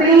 3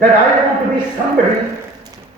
that I want to be somebody,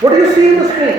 What do you see in the screen?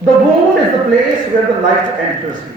the womb is the place where the light enters you.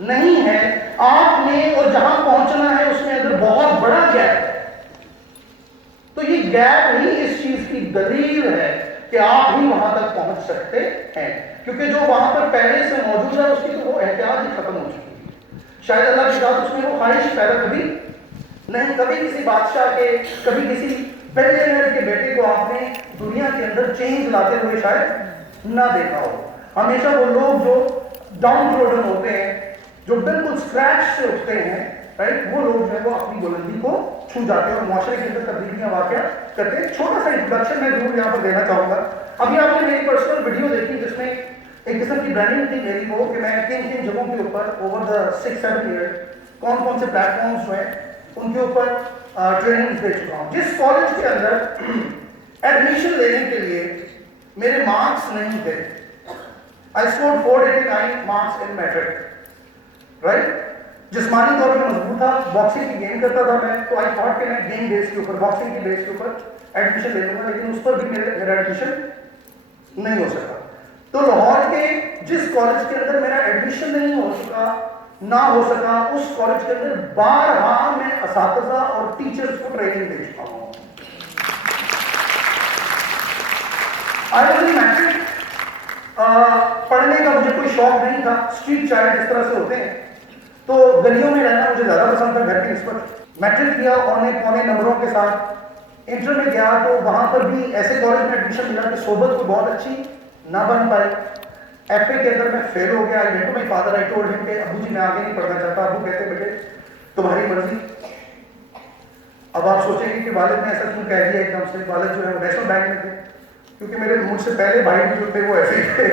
نہیں ہے. آپ نے اور جہاں پہنچنا ہے اس میں اگر بہت بڑا گیپ ہے تو یہ گیپ ہی اس چیز کی دلیل ہے کہ آپ ہی وہاں تک پہنچ سکتے ہیں. کیونکہ جو وہاں پر پہلے سے موجود ہے اس کی تو وہ احتیاط ہی ختم ہو چکی ہے. شاید اللہ کی ذات اس میں وہ خواہش پیدا کبھی نہیں. کبھی کسی بادشاہ کے, کبھی کسی بلینئر کے بیٹے کو آپ نے دنیا کے اندر چینج لاتے ہوئے شاید نہ دیکھا ہو. ہمیشہ وہ لوگ جو ڈاؤن ٹروڈن ہوتے ہیں, جو بالکل اسکریچ سے اٹھتے ہیں, رائٹ, وہ لوگ جو ہے وہ اپنی بلندی کو چھو جاتے ہیں اور معاشرے کے اندر تبدیلیاں واقع کرتے ہیں. چھوٹا سا انٹروڈکشن میں ضرور یہاں پر دینا چاہوں گا. ابھی آپ نے میری پرسنل ویڈیو دیکھی جس میں ایک قسم کی برانڈنگ تھی میری وہ کہ میں کن کن جگہوں کے اوپر اوور دا 6-7 ایئر کون کون سے پلیٹ فارمس جو ہیں ان کے اوپر ٹریننگ دے چکا ہوں. جس کالج کے اندر ایڈمیشن لینے کے لیے میرے مارکس نہیں تھے, I scored 489 marks in metric, right? جسمانی طور پہ مضبوط تھا, باکسنگ کی گیم کرتا تھا میں, تو آئی تھاٹ کہ میں گیم بیس کے اوپر, باکسنگ کی بیس کے اوپر ایڈمیشن لے لوں گا, لیکن اس پر بھی میرا ایڈمیشن نہیں ہو سکا. تو لاہور کے جس کالج کے اندر میرا ایڈمیشن نہیں ہو سکا, نہ ہو سکا, اس کالج کے اندر بارہا میں اساتذہ اور ٹیچرز کو ٹریننگ دے چکا ہوں. I was in matric. پڑھنے کا مجھے کوئی شوق نہیں تھا, اسٹریٹ چائلڈ اس طرح سے ہوتے ہیں, تو گلیوں میں رہنا مجھے زیادہ پسند تھا گھر کی نسبت. میٹرک کیا اونے پونے نمبروں کے ساتھ, انٹر میں گیا تو وہاں پر بھی ایسے کالج میں ایڈمیشن ملا کہ صحبت کو بہت اچھی نہ بن پائی. ایف اے کے اندر میں فیل ہو گیا. I went to my father, I told him کہ ابو جی میں آگے نہیں پڑھنا چاہتا. ابو کہتے بیٹے تمہاری مرضی. اب آپ سوچیں گے کہ والد نے ایسا کیوں کہہ دیا ایک دم سے. والد جو ہے وہ نیشنل بینک میں تھے, کیونکہ میرے مجھ سے پہلے بھائی بھی جو تھے وہ ایسے ہی تھے.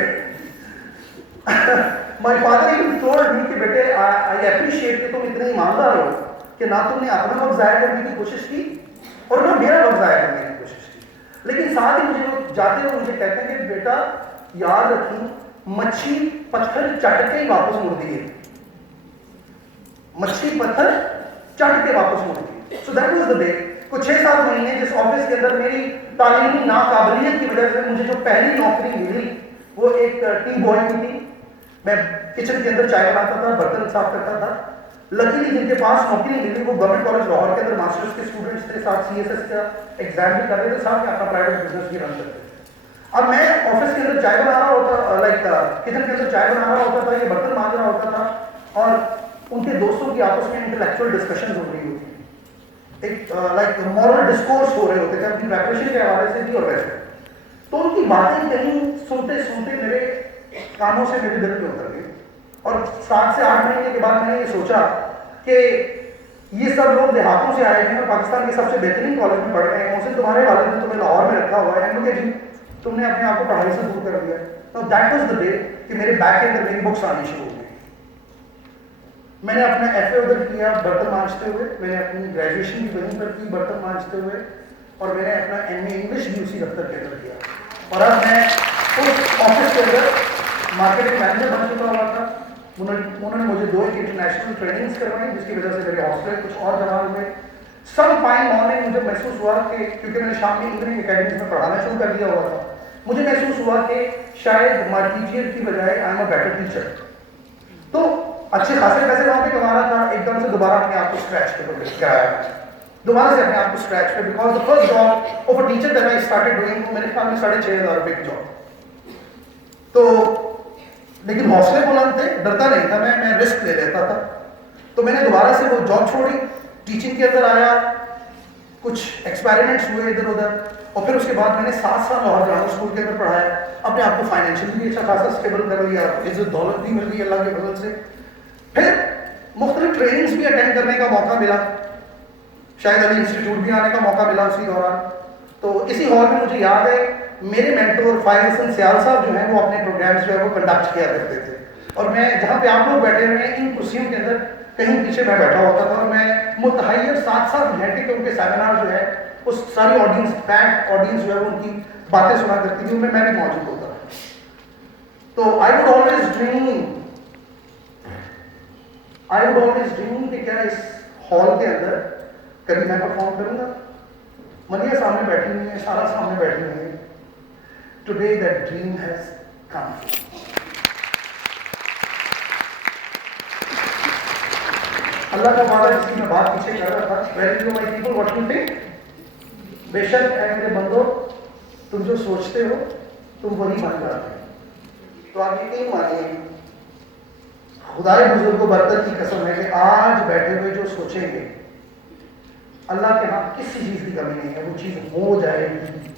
My father even told me کہ بیٹے I appreciate کہ تم اتنے ایماندار ہو کہ نہ تم نے اپنا وقت ضائع کرنے کی کوشش کی اور نہ میرا وقت ضائع کرنے کی کوشش کی. لیکن ساتھ ہی مجھے لوگ جاتے ہوئے مجھے کہتے ہیں کہ بیٹا یاد رکھیں مچھی پتھر چٹ کے ہی واپس مڑ دی ہے. مچھی پتھر چٹ کے واپس مڑ دی. So that was the day. کچھ 6-7 مہینے جس آفس کے اندر میری تعلیمی ناقابلیت کی وجہ سے مجھے جو پہلی نوکری ملی وہ ایک ٹی بوائے کی تھی. میں کچن کے اندر چائے بناتا تھا, برتن صاف کرتا تھا. لکیلی جن کے پاس نوکری ملی وہ گورنمنٹ کالج لاہور کے اندر ماسٹرز کے اسٹوڈنٹس تھے, ساتھ سی ایس ایس کا ایگزام بھی کر رہے تھے, ساتھ میں اپنا پرائیویٹ بزنس بھی رن کرتے تھے. اب میں آفس کے اندر چائے بنا رہا ہوتا, لائک کچن کے اندر چائے بنا رہا ہوتا تھا, یہ برتن مانج رہا ہوتا تھا, اور ان کے دوستوں کی آپس میں انٹلیکچوئل ڈسکشنز ہو رہی ہوتی ہیں, ایک لائک مورل ڈسکورس ہو رہے ہوتے تھے اپنی پریپریشن کے حوالے سے بھی اور ویسے. تو ان کی باتیں کہیں سنتے سنتے میرے کانوں سے میرے دل میں اتر گئی. اور 7 سے 8 مہینے کے بعد میں نے یہ سوچا کہ یہ سب لوگ دیہاتوں سے آئے ہیں اور پاکستان کے سب سے بہترین کالج میں پڑھ رہے ہیں, اسے تمہارے والد نے تمہیں لاہور میں رکھا ہوا ہے, کیونکہ جی تم نے اپنے آپ کو پڑھائی سے دور کر دیا. تو دیٹ واز دا ڈے کہ میرے بیگ کے اندر میری بکس آنی شروع ہو گئی. میں نے اپنا ایف اے ادھر کیا برتن مانجتے ہوئے, میں نے اپنی گریجویشن بھی وہیں پر کی برتن مانجتے ہوئے, اور میں نے اپنا ایم اے انگلش بھی اسی دفتر کے اندر کیا. اور اب میں اس آفس کے اندر مارکیٹنگ مینیجر بن چکا ہوا تھا. انہوں نے مجھے 2 انٹرنیشنل ٹریننگز کروائی جس کی وجہ سے میرے حوصلے کچھ اور جوان ہوئے. سم فائن مارننگ مجھے محسوس ہوا کہ کیونکہ میں نے شام میں ایوننگ اکیڈمیز میں پڑھانا شروع کر دیا ہوا تھا, مجھے محسوس ہوا کہ شاید مائی ٹیچر کی بجائے I am a better teacher. تو اچھے خاصے پیسے وہاں پہ کما رہا تھا. ایک دم سے دوبارہ اپنے آپ کو اسکریچ پہ کرایا, دوبارہ سے اپنے آپ کو اسکریچ پہ, because the first job of a teacher that I started doing میرے خیال میں 6,500 روپے کی جاب. تو لیکن حوصلے بلند تھے, ڈرتا نہیں تھا میں رسک لے لیتا تھا. تو میں نے دوبارہ سے وہ جاب چھوڑی, ٹیچنگ کے اندر آیا, کچھ ایکسپیریمنٹس ہوئے ادھر ادھر, اور پھر اس کے بعد میں نے 7 سال لاہور گرامر اسکول کے اندر پڑھایا. اپنے آپ کو فائنینشیلی بھی اچھا خاصا اسٹیبل کر لیا, عزت دولت بھی مل گئی اللہ کے فضل سے. پھر مختلف ٹریننگز بھی اٹینڈ کرنے کا موقع ملا, شاید علی انسٹیٹیوٹ بھی آنے کا موقع ملا اسی دوران. تو اسی ہال میں مجھے یاد ہے میرے مینٹور فائز حسن سیال صاحب جو ہیں وہ اپنے پروگرامز جو ہے وہ کنڈکٹ کیا کرتے تھے, اور میں جہاں پہ آپ لوگ بیٹھے ہوئے ہیں ان کرسیوں کے اندر کہیں پیچھے میں بیٹھا ہوتا تھا, اور میں متحیر 7 گھنٹے کے ان کے سیمینار جو ہے اس ساری آڈینس, پیک آڈینس جو ہے ان کی باتیں سنا کرتی تھی, ان میں بھی موجود ہوتا تھا. تو آئی ووڈ آلویز ڈریم کہ کیا اس ہال کے اندر کبھی میں پرفارم کروں گا. منیا سامنے بیٹھی ہوئی ہیں, سارا سامنے بیٹھی ہوئی ہیں. Today that dream has come. اللہ کا وعدہ جس کی میں بات پیچھے کر رہا تھا, very you my people what you think, بے شک اے میرے بندو تم جو سوچتے ہو تم وہی بن جاتے ہو. تو آپ یقین مانیے خدائے بزرگ کو برکت کی قسم ہے کہ آج بیٹھے ہوئے جو سوچیں گے اللہ کے ہاں کسی چیز کی کمی نہیں ہے, وہ چیز ہو جائے گی,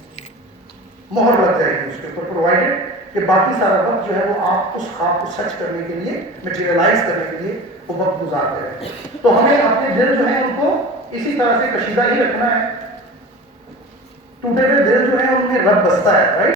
مہر لگ جائے گی اس کے اوپر, پرووائڈیڈ کہ باقی سارا وقت جو ہے وہ آپ اس خواب کو سچ کرنے کے لیے, میٹیریلائز کرنے کے لیے وہ وقت گزارتے رہے. تو ہمیں اپنے دل جو ہیں ان کو اسی طرح سے کشیدہ ہی رکھنا ہے. ٹوٹے ہوئے دل جو ہیں ان میں رب بستا ہے, رائٹ.